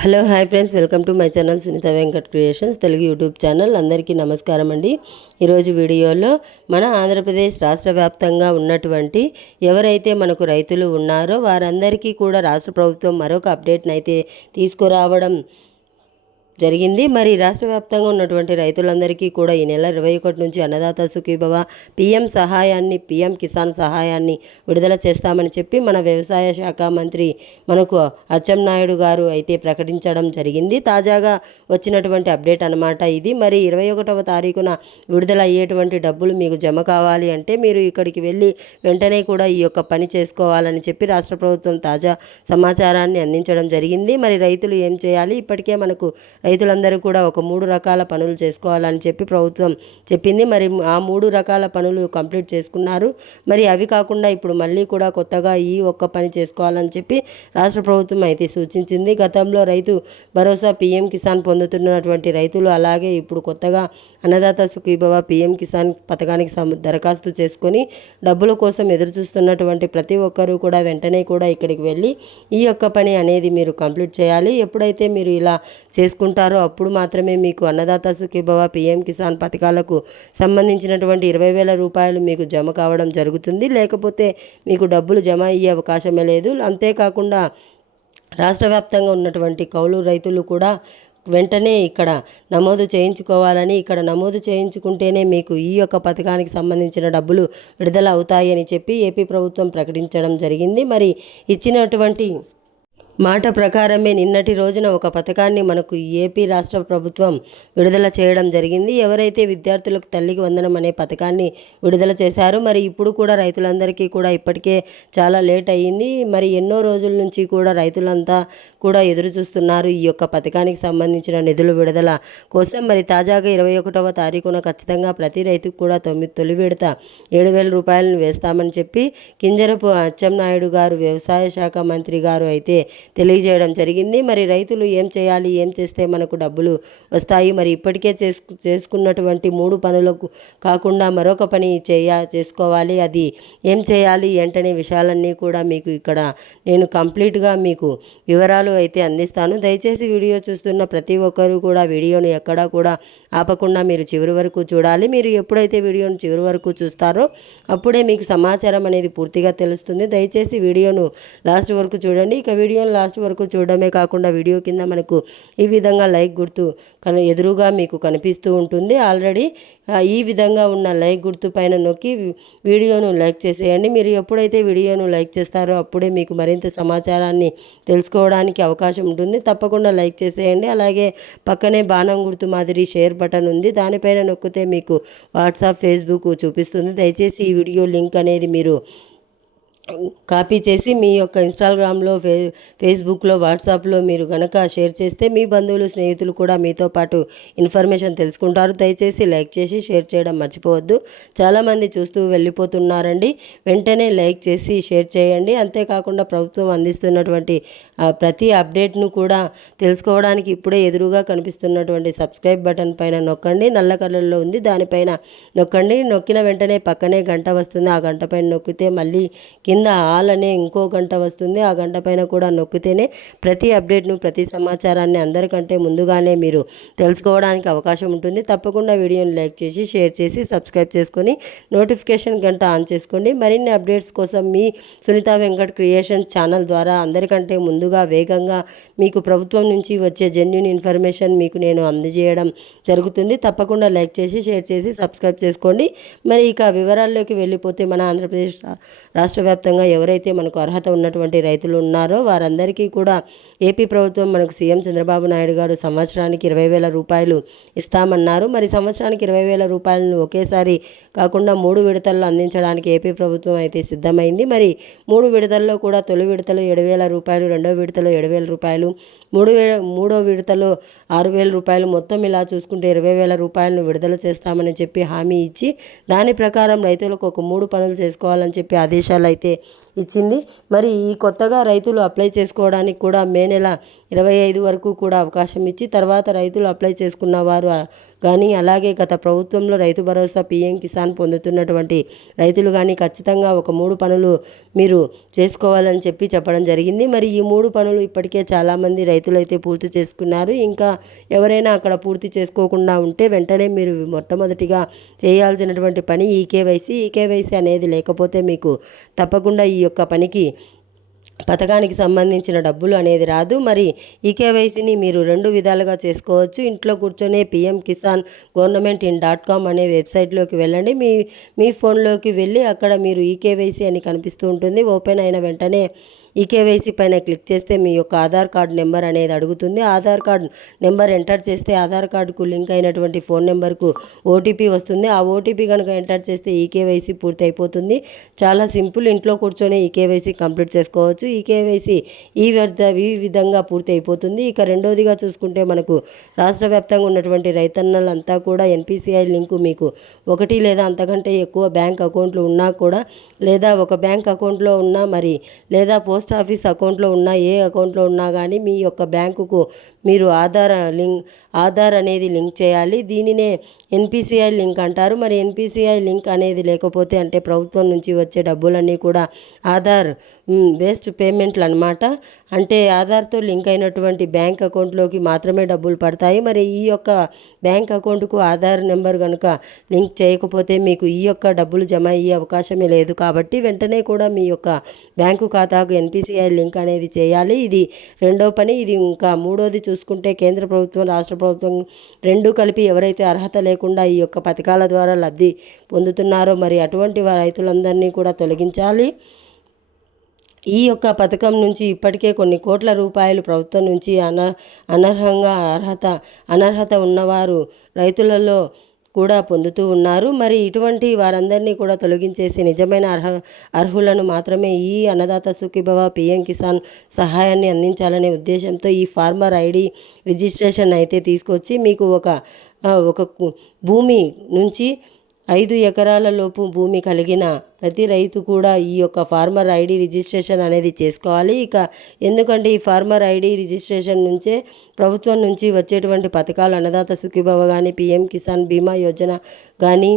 Hello hi friends. Welcome to my channel Sunitha Venkat creations Telugu YouTube channel. అందరికీ నమస్కారం అండి. ఈరోజు వీడియోలో మన ఆంధ్రప్రదేశ్ రాష్ట్ర వ్యాప్తంగా ఉన్నటువంటి ఎవరైతే మనకు రైతులు ఉన్నారో వారందరికీ కూడా రాష్ట్ర ప్రభుత్వం మరొక అప్డేట్ని అయితే తీసుకురావడం జరిగింది. మరి రాష్ట్ర వ్యాప్తంగా ఉన్నటువంటి రైతులందరికీ కూడా ఈ నెల ఇరవై ఒకటి నుంచి అన్నదాత సుఖీభవ పీఎం సహాయాన్ని పీఎం కిసాన్ సహాయాన్ని విడుదల చేస్తామని చెప్పి మన వ్యవసాయ శాఖ మంత్రి మనకు అచ్చెన్నాయుడు గారు అయితే ప్రకటించడం జరిగింది. తాజాగా వచ్చినటువంటి అప్డేట్ అనమాట ఇది. మరి ఇరవై ఒకటవ తారీఖున విడుదల అయ్యేటువంటి డబ్బులు మీకు జమ కావాలి అంటే మీరు ఇక్కడికి వెళ్ళి వెంటనే కూడా ఈ యొక్క పని చేసుకోవాలని చెప్పి రాష్ట్ర ప్రభుత్వం తాజా సమాచారాన్ని అందించడం జరిగింది. మరి రైతులు ఏం చేయాలి? ఇప్పటికే మనకు రైతులందరూ కూడా ఒక మూడు రకాల పనులు చేసుకోవాలని చెప్పి ప్రభుత్వం చెప్పింది. మరి ఆ మూడు రకాల పనులు కంప్లీట్ చేసుకున్నారు. మరి అవి కాకుండా ఇప్పుడు మళ్ళీ కూడా కొత్తగా ఈ ఒక్క పని చేసుకోవాలని చెప్పి రాష్ట్ర ప్రభుత్వం అయితే సూచించింది. గతంలో రైతు భరోసా పీఎం కిసాన్ పొందుతున్నటువంటి రైతులు అలాగే ఇప్పుడు కొత్తగా అన్నదాత సుఖీభవ పీఎం కిసాన్ పథకానికి సమ దరఖాస్తు చేసుకొని డబ్బుల కోసం ఎదురు చూస్తున్నటువంటి ప్రతి ఒక్కరూ కూడా వెంటనే కూడా ఇక్కడికి వెళ్ళి ఈ యొక్క పని అనేది మీరు కంప్లీట్ చేయాలి. ఎప్పుడైతే మీరు ఇలా చేసుకుంటారు అప్పుడు మాత్రమే మీకు అన్నదాత సుఖీభవ పిఎం కిసాన్ పథకాలకు సంబంధించినటువంటి ఇరవై వేల రూపాయలు మీకు జమ కావడం జరుగుతుంది. లేకపోతే మీకు డబ్బులు జమ అయ్యే అవకాశమే లేదు. అంతేకాకుండా రాష్ట్ర వ్యాప్తంగా ఉన్నటువంటి కౌలు రైతులు కూడా వెంటనే ఇక్కడ నమోదు చేయించుకోవాలని ఇక్కడ నమోదు చేయించుకుంటేనే మీకు ఈ యొక్క పథకానికి సంబంధించిన డబ్బులు విడుదల అవుతాయని చెప్పి ఏపీ ప్రభుత్వం ప్రకటించడం జరిగింది. మరి ఇచ్చినటువంటి మాట ప్రకారమే నిన్నటి రోజున ఒక పథకాన్ని మనకు ఏపీ రాష్ట్ర ప్రభుత్వం విడుదల చేయడం జరిగింది. ఎవరైతే విద్యార్థులకు తల్లికి వందనం అనే పథకాన్ని విడుదల చేశారు మరి ఇప్పుడు కూడా రైతులందరికీ కూడా ఇప్పటికే చాలా లేట్ అయ్యింది. మరి ఎన్నో రోజుల నుంచి కూడా రైతులంతా కూడా ఎదురు చూస్తున్నారు ఈ యొక్క పథకానికి సంబంధించిన నిధుల విడుదల కోసం. మరి తాజాగా ఇరవై ఒకటవ తారీఖున ఖచ్చితంగా ప్రతి రైతుకు కూడా తొమ్మిది తొలి విడత ఏడు వేల రూపాయలను వేస్తామని చెప్పి కింజరపు అచ్చెన్నాయుడు గారు వ్యవసాయ శాఖ మంత్రి గారు అయితే తెలియజేయడం జరిగింది. మరి రైతులు ఏం చేయాలి? ఏం చేస్తే మనకు డబ్బులు వస్తాయి? మరి ఇప్పటికే చేసుకు చేసుకున్నటువంటి మూడు పనులకు కాకుండా మరొక పని చేయ చేసుకోవాలి. అది ఏం చేయాలి? ఏంటనే విషయాలన్నీ కూడా మీకు ఇక్కడ నేను కంప్లీట్గా మీకు వివరాలు అయితే అందిస్తాను. దయచేసి వీడియో చూస్తున్న ప్రతి ఒక్కరూ కూడా వీడియోని ఎక్కడా కూడా ఆపకుండా మీరు చివరి వరకు చూడాలి. మీరు ఎప్పుడైతే వీడియోను చివరి వరకు చూస్తారో అప్పుడే మీకు సమాచారం అనేది పూర్తిగా తెలుస్తుంది. దయచేసి వీడియోను లాస్ట్ వరకు చూడండి. ఇక వీడియోను లాస్ట్ వరకు చూడడమే కాకుండా వీడియో కింద మనకు ఈ విధంగా లైక్ గుర్తు కన ఎదురుగా మీకు కనిపిస్తూ ఉంటుంది. ఆల్రెడీ ఈ విధంగా ఉన్న లైక్ గుర్తు పైన నొక్కి వీడియోను లైక్ చేసేయండి. మీరు ఎప్పుడైతే వీడియోను లైక్ చేస్తారో అప్పుడే మీకు మరింత సమాచారాన్ని తెలుసుకోవడానికి అవకాశం ఉంటుంది. తప్పకుండా లైక్ చేసేయండి. అలాగే పక్కనే బాణం గుర్తు మాదిరి షేర్ బటన్ ఉంది. దానిపైన నొక్కితే మీకు వాట్సాప్ ఫేస్బుక్ చూపిస్తుంది. దయచేసి ఈ వీడియో లింక్ అనేది మీరు కాపీ చేసి మీ యొక్క ఇన్స్టాగ్రామ్లో ఫే ఫేస్బుక్లో వాట్సాప్లో మీరు గనక షేర్ చేస్తే మీ బంధువులు స్నేహితులు కూడా మీతో పాటు ఇన్ఫర్మేషన్ తెలుసుకుంటారు. దయచేసి లైక్ చేసి షేర్ చేయడం మర్చిపోవద్దు. చాలామంది చూస్తూ వెళ్ళిపోతున్నారండి. వెంటనే లైక్ చేసి షేర్ చేయండి. అంతేకాకుండా ప్రభుత్వం అందిస్తున్నటువంటి ప్రతి అప్డేట్ను కూడా తెలుసుకోవడానికి ఇప్పుడే ఎదురుగా కనిపిస్తున్నటువంటి సబ్స్క్రైబ్ బటన్ పైన నొక్కండి. నల్ల కలర్లో ఉంది. దానిపైన నొక్కండి. నొక్కిన వెంటనే పక్కనే గంట వస్తుంది. ఆ గంట పైన నొక్కితే మళ్ళీ కింద ఆల్ అనే ఇంకో గంట వస్తుంది. ఆ గంట పైన కూడా నొక్కితేనే ప్రతి అప్డేట్ను ప్రతి సమాచారాన్ని అందరికంటే ముందుగానే మీరు తెలుసుకోవడానికి అవకాశం ఉంటుంది. తప్పకుండా వీడియోని లైక్ చేసి షేర్ చేసి సబ్స్క్రైబ్ చేసుకొని నోటిఫికేషన్ గంట ఆన్ చేసుకోండి. మరిన్ని అప్డేట్స్ కోసం మీ సునీత వెంకట్ క్రియేషన్ ఛానల్ ద్వారా అందరికంటే ముందుగా వేగంగా మీకు ప్రభుత్వం నుంచి వచ్చే జెన్యున్ ఇన్ఫర్మేషన్ మీకు నేను అందజేయడం జరుగుతుంది. తప్పకుండా లైక్ చేసి షేర్ చేసి సబ్స్క్రైబ్ చేసుకోండి. మరి ఇక వివరాల్లోకి వెళ్ళిపోతే మన ఆంధ్రప్రదేశ్ రాష్ట్ర రాష్ట్ర వ్యాప్తంగా ఎవరైతే మనకు అర్హత ఉన్నటువంటి రైతులు ఉన్నారో వారందరికీ కూడా ఏపీ ప్రభుత్వం మనకు సీఎం చంద్రబాబు నాయుడు గారు సంవత్సరానికి ఇరవై వేల రూపాయలు ఇస్తామన్నారు. మరి సంవత్సరానికి ఇరవై వేల రూపాయలను ఒకేసారి కాకుండా మూడు విడతల్లో అందించడానికి ఏపీ ప్రభుత్వం అయితే సిద్ధమైంది. మరి మూడు విడతల్లో కూడా తొలి విడతలో ఏడు వేల రూపాయలు రెండో విడతలో ఏడు వేల రూపాయలు మూడు వే మూడో విడతలో ఆరు వేల రూపాయలు మొత్తం ఇలా చూసుకుంటే ఇరవై వేల రూపాయలను విడుదల చేస్తామని చెప్పి హామీ ఇచ్చి దాని ప్రకారం రైతులకు ఒక మూడు పనులు చేసుకోవాలని చెప్పి ఆదేశాలు అయితే ఇచ్చింది. మరి ఈ కొత్తగా రైతులు అప్లై చేసుకోవడానికి కూడా మే నెల ఇరవై ఐదు వరకు కూడా అవకాశం ఇచ్చి తర్వాత రైతులు అప్లై చేసుకున్న వారు కానీ అలాగే గత ప్రభుత్వంలో రైతు భరోసా పీఎం కిసాన్ పొందుతున్నటువంటి రైతులు కానీ ఖచ్చితంగా ఒక మూడు పనులు మీరు చేసుకోవాలని చెప్పి చెప్పడం జరిగింది. మరి ఈ మూడు పనులు ఇప్పటికే చాలామంది రైతులు అయితే పూర్తి చేసుకున్నారు. ఇంకా ఎవరైనా అక్కడ పూర్తి చేసుకోకుండా ఉంటే వెంటనే మీరు మొట్టమొదటిగా చేయాల్సినటువంటి పని ఈ కేవైసీ. ఈ కేవైసీ అనేది లేకపోతే మీకు తప్పకుండా ఈ యొక్క పనికి పథకానికి సంబంధించిన డబ్బులు అనేది రాదు. మరి ఈ కేవైసీని మీరు రెండు విధాలుగా చేసుకోవచ్చు. ఇంట్లో కూర్చొని PM Kisan government in dot com అనే వెబ్సైట్లోకి వెళ్ళండి. మీ మీ ఫోన్లోకి వెళ్ళి అక్కడ మీరు ఈ కేవైసీ అని కనిపిస్తూ ఉంటుంది. ఓపెన్ అయిన వెంటనే ఈ కేవైసీ పైన క్లిక్ చేస్తే మీ యొక్క ఆధార్ కార్డ్ నెంబర్ అనేది అడుగుతుంది. ఆధార్ కార్డ్ నెంబర్ ఎంటర్ చేస్తే ఆధార్ కార్డుకు లింక్ అయినటువంటి ఫోన్ నెంబర్కు ఓటీపీ వస్తుంది. ఆ ఓటీపీ కనుక ఎంటర్ చేస్తే ఈ కేవైసీ పూర్తి అయిపోతుంది చాలా సింపుల్ ఇంట్లో కూర్చొని ఈ కేవైసీ కంప్లీట్ చేసుకోవచ్చు. ఈ కేవైసీ ఈ వ్యర్థ ఈ విధంగా పూర్తి అయిపోతుంది ఇక రెండోదిగా చూసుకుంటే మనకు రాష్ట్ర వ్యాప్తంగా ఉన్నటువంటి రైతన్నలంతా కూడా ఎన్పిసిఐ లింకు మీకు ఒకటి లేదా అంతకంటే ఎక్కువ బ్యాంక్ అకౌంట్లు ఉన్నా కూడా లేదా ఒక బ్యాంక్ అకౌంట్లో ఉన్నా మరి లేదా పోస్ట్ పోస్ట్ ఆఫీస్ అకౌంట్లో ఉన్నా ఏ అకౌంట్లో ఉన్నా కానీ మీ యొక్క బ్యాంకుకు మీరు ఆధార్ లింక్ ఆధార్ అనేది లింక్ చేయాలి. దీనినే ఎన్పిసిఐ లింక్ అంటారు. మరి ఎన్పిసిఐ లింక్ అనేది లేకపోతే అంటే ప్రభుత్వం నుంచి వచ్చే డబ్బులన్నీ కూడా ఆధార్ వేస్ట్ పేమెంట్లు అనమాట అంటే ఆధార్తో లింక్ అయినటువంటి బ్యాంక్ అకౌంట్లోకి మాత్రమే డబ్బులు పడతాయి. మరి ఈ యొక్క బ్యాంక్ అకౌంట్కు ఆధార్ నెంబర్ కనుక లింక్ చేయకపోతే మీకు ఈ యొక్క డబ్బులు జమ అయ్యే అవకాశమే లేదు. కాబట్టి వెంటనే కూడా మీ యొక్క బ్యాంకు ఖాతాకు ఎన్పిసిఐ లింక్ అనేది చేయాలి. ఇది రెండో పని. ఇది ఇంకా మూడోది చూసుకుంటే కేంద్ర ప్రభుత్వం రాష్ట్ర ప్రభుత్వం రెండు కలిపి ఎవరైతే అర్హత లేకుండా ఈ యొక్క పథకాల ద్వారా లబ్ధి పొందుతున్నారో మరి అటువంటి వారి రైతులందరినీ కూడా తొలగించాలి. ఈ యొక్క పథకం నుంచి ఇప్పటికే కొన్ని కోట్ల రూపాయలు ప్రభుత్వం నుంచి అన అనర్హంగా అర్హత అనర్హత ఉన్నవారు రైతులలో కూడా పొందుతూ ఉన్నారు. మరి ఇటువంటి వారందరినీ కూడా తొలగించేసి నిజమైన అర్హ అర్హులను మాత్రమే ఈ అన్నదాత సుఖీభవ పిఎం కిసాన్ సహాయాన్ని అందించాలనే ఉద్దేశంతో ఈ ఫార్మర్ ఐడి రిజిస్ట్రేషన్ అయితే తీసుకొచ్చి మీకు ఒక ఒక భూమి నుంచి ఐదు ఎకరాల లోపు భూమి కలిగిన ప్రతి రైతు కూడా ఈ యొక్క ఫార్మర్ ఐడి రిజిస్ట్రేషన్ అనేది చేసుకోవాలి. ఇక ఎందుకంటే ఈ ఫార్మర్ ఐడి రిజిస్ట్రేషన్ నుంచే ప్రభుత్వం నుంచి వచ్చేటువంటి పథకాలు అన్నదాత సుఖీభవ కానీ పిఎం కిసాన్ బీమా యోజన కానీ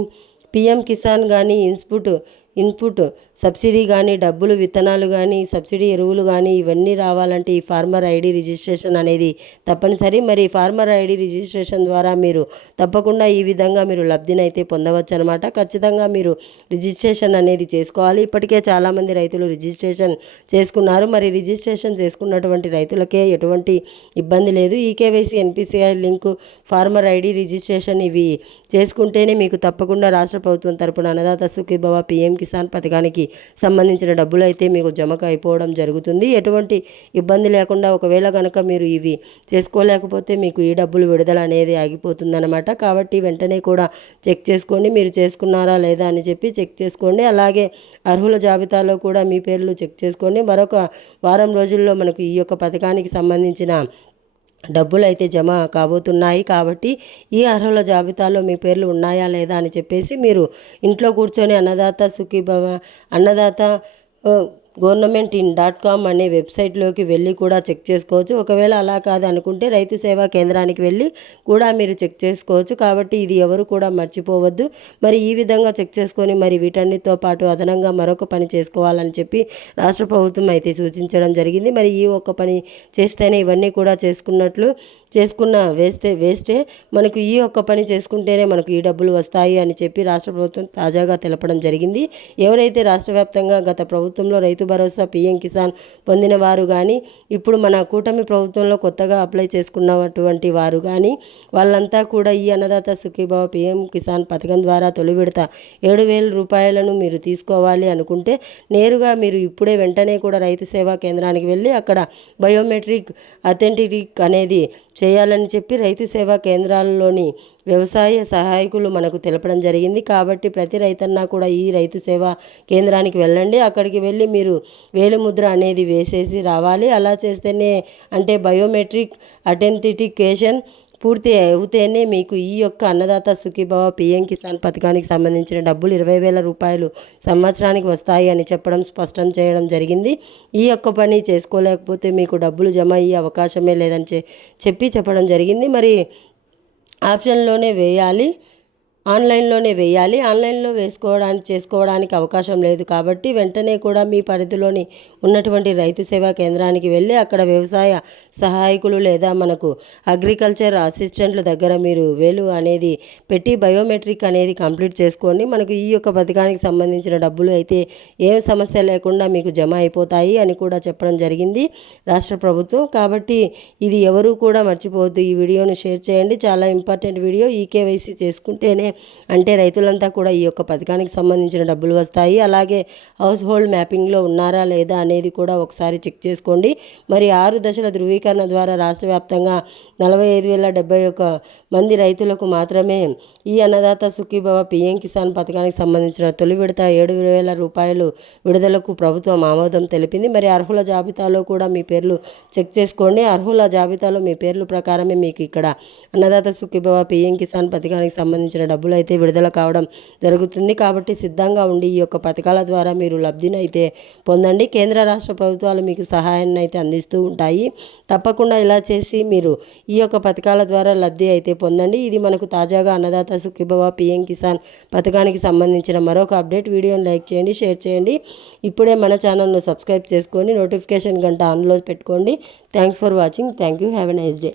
పిఎం కిసాన్ కానీ ఇన్స్పుట్ ఇన్పుట్ సబ్సిడీ కానీ డబ్బులు విత్తనాలు కానీ సబ్సిడీ ఎరువులు కానీ ఇవన్నీ రావాలంటే ఈ ఫార్మర్ ఐడి రిజిస్ట్రేషన్ అనేది తప్పనిసరి. మరి ఫార్మర్ ఐడి రిజిస్ట్రేషన్ ద్వారా మీరు తప్పకుండా ఈ విధంగా మీరు లబ్ధినైతే పొందవచ్చు అనమాట ఖచ్చితంగా మీరు రిజిస్ట్రేషన్ అనేది చేసుకోవాలి. ఇప్పటికే చాలామంది రైతులు రిజిస్ట్రేషన్ చేసుకున్నారు. మరి రిజిస్ట్రేషన్ చేసుకున్నటువంటి రైతులకే ఎటువంటి ఇబ్బంది లేదు. ఈ KYC NPCI link farmer ID registration ఇవి చేసుకుంటేనే మీకు తప్పకుండా రాష్ట్ర ప్రభుత్వం తరపున అన్నదాత సుఖీభవ పిఎం కిసాన్ పథకానికి సంబంధించిన డబ్బులు అయితే మీకు జమక అయిపోవడం జరుగుతుంది. ఎటువంటి ఇబ్బంది లేకుండా ఒకవేళ కనుక మీరు ఇవి చేసుకోలేకపోతే మీకు ఈ డబ్బులు విడుదల అనేది ఆగిపోతుందన్నమాట. కాబట్టి వెంటనే కూడా చెక్ చేసుకోండి. మీరు చేసుకున్నారా లేదా అని చెప్పి చెక్ చేసుకోండి. అలాగే అర్హుల జాబితాలో కూడా మీ పేర్లు చెక్ చేసుకోండి. మరొక వారం రోజుల్లో మనకు ఈ యొక్క పథకానికి సంబంధించిన డబ్బులు అయితే జమ కాబోతున్నాయి కాబట్టి ఈ అర్హుల జాబితాలో మీ పేర్లు ఉన్నాయా లేదా అని చెప్పేసి మీరు ఇంట్లో కూర్చొని Annadata Sukhibhava Annadata government in dot com అనే వెబ్సైట్లోకి వెళ్ళి కూడా చెక్ చేసుకోవచ్చు. ఒకవేళ అలా కాదు అనుకుంటే రైతు సేవా కేంద్రానికి వెళ్ళి కూడా మీరు చెక్ చేసుకోవచ్చు. కాబట్టి ఇది ఎవరు కూడా మర్చిపోవద్దు. మరి ఈ విధంగా చెక్ చేసుకొని మరి వీటన్నిటితో పాటు అదనంగా మరొక పని చేసుకోవాలని చెప్పి రాష్ట్ర ప్రభుత్వం అయితే సూచించడం జరిగింది. మరి ఈ ఒక్క పని చేస్తేనే ఇవన్నీ కూడా చేసుకున్నట్లు చేసుకున్న వేస్తే వేస్టే మనకు ఈ ఒక్క పని చేసుకుంటేనే మనకు ఈ డబ్బులు వస్తాయి అని చెప్పి రాష్ట్ర ప్రభుత్వం తాజాగా తెలపడం జరిగింది. ఎవరైతే రాష్ట్ర వ్యాప్తంగా గత ప్రభుత్వంలో రైతు భరోసా పీఎం కిసాన్ పొందిన వారు కానీ ఇప్పుడు మన కూటమి ప్రభుత్వంలో కొత్తగా అప్లై చేసుకున్నటువంటి వారు కానీ వాళ్ళంతా కూడా ఈ అన్నదాత సుఖీభావ పీఎం కిసాన్ పథకం ద్వారా తొలి విడత ఏడు వేల రూపాయలను మీరు తీసుకోవాలి అనుకుంటే నేరుగా మీరు ఇప్పుడే వెంటనే కూడా రైతు సేవా కేంద్రానికి వెళ్ళి అక్కడ బయోమెట్రిక్ అథెంటిటిక్ అనేది చేయాలని చెప్పి రైతు సేవా కేంద్రాల్లోని వ్యవసాయ సహాయకులు మనకు తెలపడం జరిగింది. కాబట్టి ప్రతి రైతన్నా కూడా ఈ రైతు సేవా కేంద్రానికి వెళ్ళండి. అక్కడికి వెళ్ళి మీరు వేలిముద్ర అనేది వేసేసి రావాలి. అలా చేస్తేనే అంటే బయోమెట్రిక్ అటెంటిటికేషన్ పూర్తి అవుతేనే మీకు ఈ యొక్క అన్నదాత సుఖీభావ పిఎం కిసాన్ పథకానికి సంబంధించిన డబ్బులు ఇరవై వేల రూపాయలు సంవత్సరానికి వస్తాయి అని చెప్పడం స్పష్టం చేయడం జరిగింది. ఈ యొక్క పని చేసుకోలేకపోతే మీకు డబ్బులు జమ అయ్యే అవకాశమే లేదని చెప్పి చెప్పడం జరిగింది. మరి ఆప్షన్లోనే వేయాలి. ఆన్లైన్లోనే వేయాలి. ఆన్లైన్లో వేసుకోవడానికి చేసుకోవడానికి అవకాశం లేదు కాబట్టి వెంటనే కూడా మీ పరిధిలోని ఉన్నటువంటి రైతు సేవా కేంద్రానికి వెళ్ళి అక్కడ వ్యవసాయ సహాయకులు లేదా మనకు అగ్రికల్చర్ అసిస్టెంట్ల దగ్గర మీరు వేలు అనేది పెట్టి బయోమెట్రిక్ అనేది కంప్లీట్ చేసుకోండి. మనకు ఈ యొక్క పథకానికి సంబంధించిన డబ్బులు అయితే ఏం సమస్య లేకుండా మీకు జమ అయిపోతాయి అని కూడా చెప్పడం జరిగింది రాష్ట్ర ప్రభుత్వం. కాబట్టి ఇది ఎవరూ కూడా మర్చిపోవద్దు. ఈ వీడియోను షేర్ చేయండి. చాలా ఇంపార్టెంట్ వీడియో. ఈ కేవైసీ చేసుకుంటేనే అంటే రైతులంతా కూడా ఈ యొక్క పథకానికి సంబంధించిన డబ్బులు వస్తాయి. అలాగే హౌస్ హోల్డ్ మ్యాపింగ్లో ఉన్నారా లేదా అనేది కూడా ఒకసారి చెక్ చేసుకోండి. మరి ఆరు దశల ధృవీకరణ ద్వారా రాష్ట్ర వ్యాప్తంగా నలభై ఐదు వేల డెబ్బై ఒక మంది రైతులకు మాత్రమే ఈ అన్నదాత సుఖీభవ పిఎం కిసాన్ పథకానికి సంబంధించిన తొలి విడత ఏడు వేల రూపాయలు విడుదలకు ప్రభుత్వం ఆమోదం తెలిపింది. మరి అర్హుల జాబితాలో కూడా మీ పేర్లు చెక్ చేసుకోండి. అర్హుల జాబితాలో మీ పేర్లు ప్రకారమే మీకు ఇక్కడ అన్నదాత సుఖీభవ పిఎం కిసాన్ పథకానికి సంబంధించిన డబ్బులు అయితే విడుదల కావడం జరుగుతుంది. కాబట్టి సిద్ధంగా ఉండి ఈ యొక్క పథకాల ద్వారా మీరు లబ్ధినైతే పొందండి. కేంద్ర రాష్ట్ర ప్రభుత్వాలు మీకు సహాయాన్ని అయితే అందిస్తూ ఉంటాయి. తప్పకుండా ఇలా చేసి మీరు ఈ యొక్క పథకాల ద్వారా లబ్ధి అయితే పొందండి. ఇది మనకు తాజాగా అన్నదాత సుఖీభవ పిఎం కిసాన్ పథకానికి సంబంధించిన మరొక అప్డేట్. వీడియోని లైక్ చేయండి షేర్ చేయండి. ఇప్పుడే మన ఛానల్ను సబ్స్క్రైబ్ చేసుకొని నోటిఫికేషన్ గంట ఆన్లో పెట్టుకోండి. Thanks for watching. Thank you. Have a nice day.